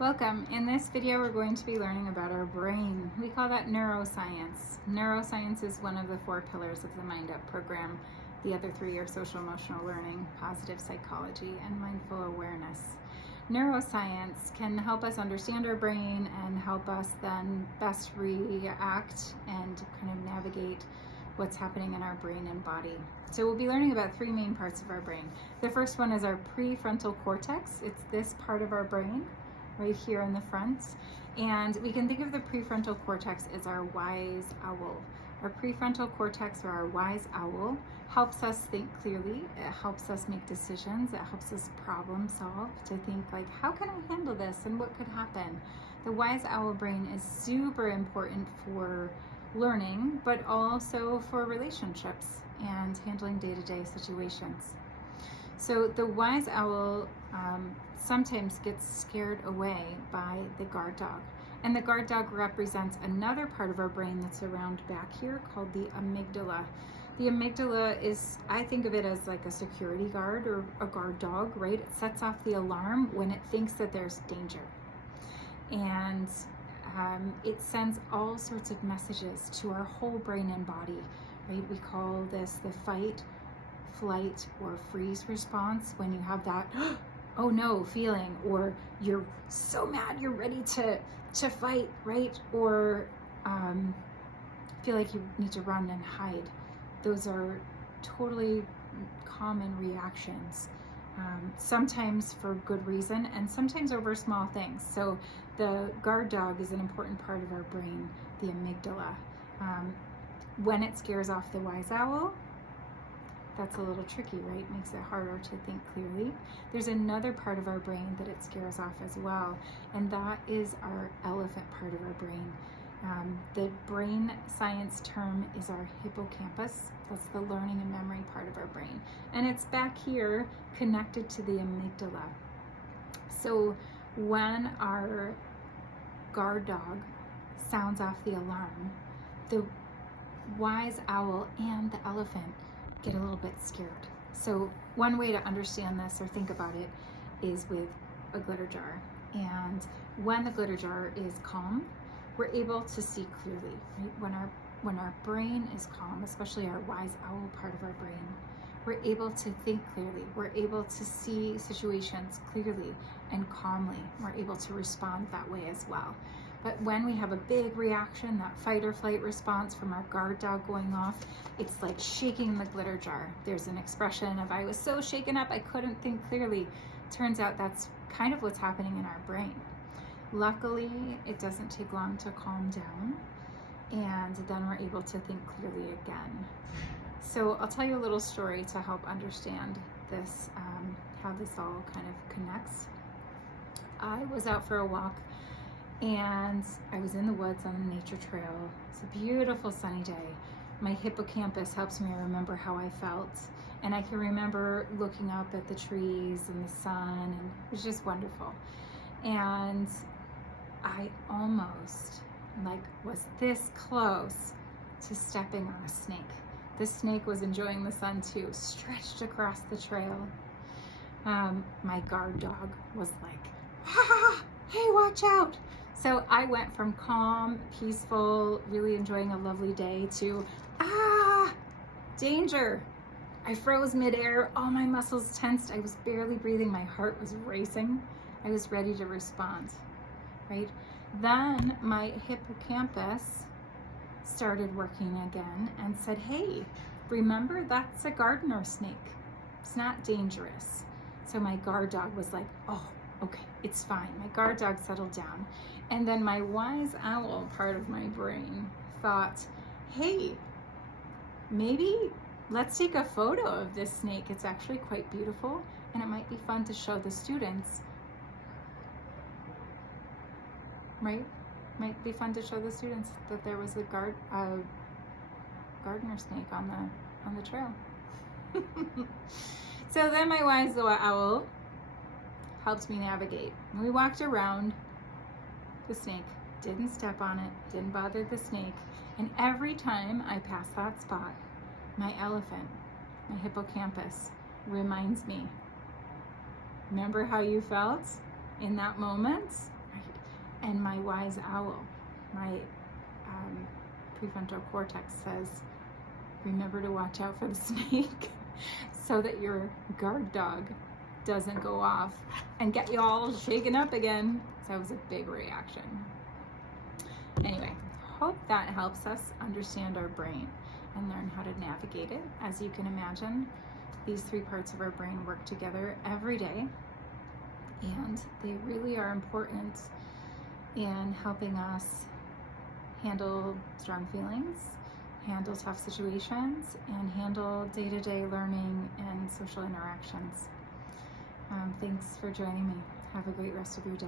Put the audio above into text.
Welcome. In this video, we're going to be learning about our brain. We call that neuroscience. Neuroscience is one of the 4 pillars of the MindUp program. The other 3 are social emotional learning, positive psychology, and mindful awareness. Neuroscience can help us understand our brain and help us then best react and kind of navigate what's happening in our brain and body. So we'll be learning about 3 main parts of our brain. The first one is our prefrontal cortex. It's this part of our brain right here in the front, and we can think of the prefrontal cortex as our wise owl. Our prefrontal cortex, or our wise owl, helps us think clearly. It helps us make decisions. It helps us problem solve, to think like, how can I handle this and what could happen? The wise owl brain is super important for learning, but also for relationships and handling day-to-day situations. So the wise owl sometimes gets scared away by the guard dog. And the guard dog represents another part of our brain that's around back here called the amygdala. The amygdala is, I think of it as like a security guard or a guard dog, right? It sets off the alarm when it thinks that there's danger. And it sends all sorts of messages to our whole brain and body, right? We call this the fight, flight, or freeze response when you have that oh no feeling, or you're so mad you're ready to fight, right? Or feel like you need to run and hide. Those are totally common reactions, sometimes for good reason and sometimes over small things. So the guard dog is an important part of our brain, the amygdala. When it scares off the wise owl, that's a little tricky, right? Makes it harder to think clearly. There's another part of our brain that it scares off as well, and that is our elephant part of our brain. The brain science term is our hippocampus. That's the learning and memory part of our brain. And it's back here connected to the amygdala. So when our guard dog sounds off the alarm, the wise owl and the elephant get a little bit scared. So one way to understand this or think about it is with a glitter jar. And when the glitter jar is calm, we're able to see clearly, right? When our brain is calm, especially our wise owl part of our brain, we're able to think clearly. We're able to see situations clearly and calmly. We're able to respond that way as well. But when we have a big reaction, that fight or flight response from our guard dog going off, it's like shaking the glitter jar. There's an expression of, I was so shaken up, I couldn't think clearly. Turns out that's kind of what's happening in our brain. Luckily, it doesn't take long to calm down, and then we're able to think clearly again. So I'll tell you a little story to help understand this, how this all kind of connects. I was out for a walk, and I was in the woods on a nature trail. It's a beautiful sunny day. My hippocampus helps me remember how I felt, and I can remember looking up at the trees and the sun, and it was just wonderful. And I almost was this close to stepping on a snake. The snake was enjoying the sun too, stretched across the trail. My guard dog was like, hey, watch out. So I went from calm, peaceful, really enjoying a lovely day to, danger. I froze midair, all my muscles tensed, I was barely breathing, my heart was racing. I was ready to respond, right? Then my hippocampus started working again and said, hey, remember, that's a gardener snake. It's not dangerous. So my guard dog was like, oh, okay, it's fine. My guard dog settled down. And then my wise owl part of my brain thought, hey, maybe let's take a photo of this snake. It's actually quite beautiful, and it might be fun to show the students, right? Might be fun to show the students that there was a gardener snake on the trail. So then my wise owl helped me navigate. We walked around the snake, didn't step on it, didn't bother the snake. And every time I pass that spot, my elephant, my hippocampus, reminds me, remember how you felt in that moment? right? And my wise owl, my prefrontal cortex says, remember to watch out for the snake so that your guard dog doesn't go off and get you all shaken up again. So that was a big reaction. Anyway, hope that helps us understand our brain and learn how to navigate it. As you can imagine, these three parts of our brain work together every day, and they really are important in helping us handle strong feelings, handle tough situations, and handle day-to-day learning and social interactions. Thanks for joining me. Have a great rest of your day.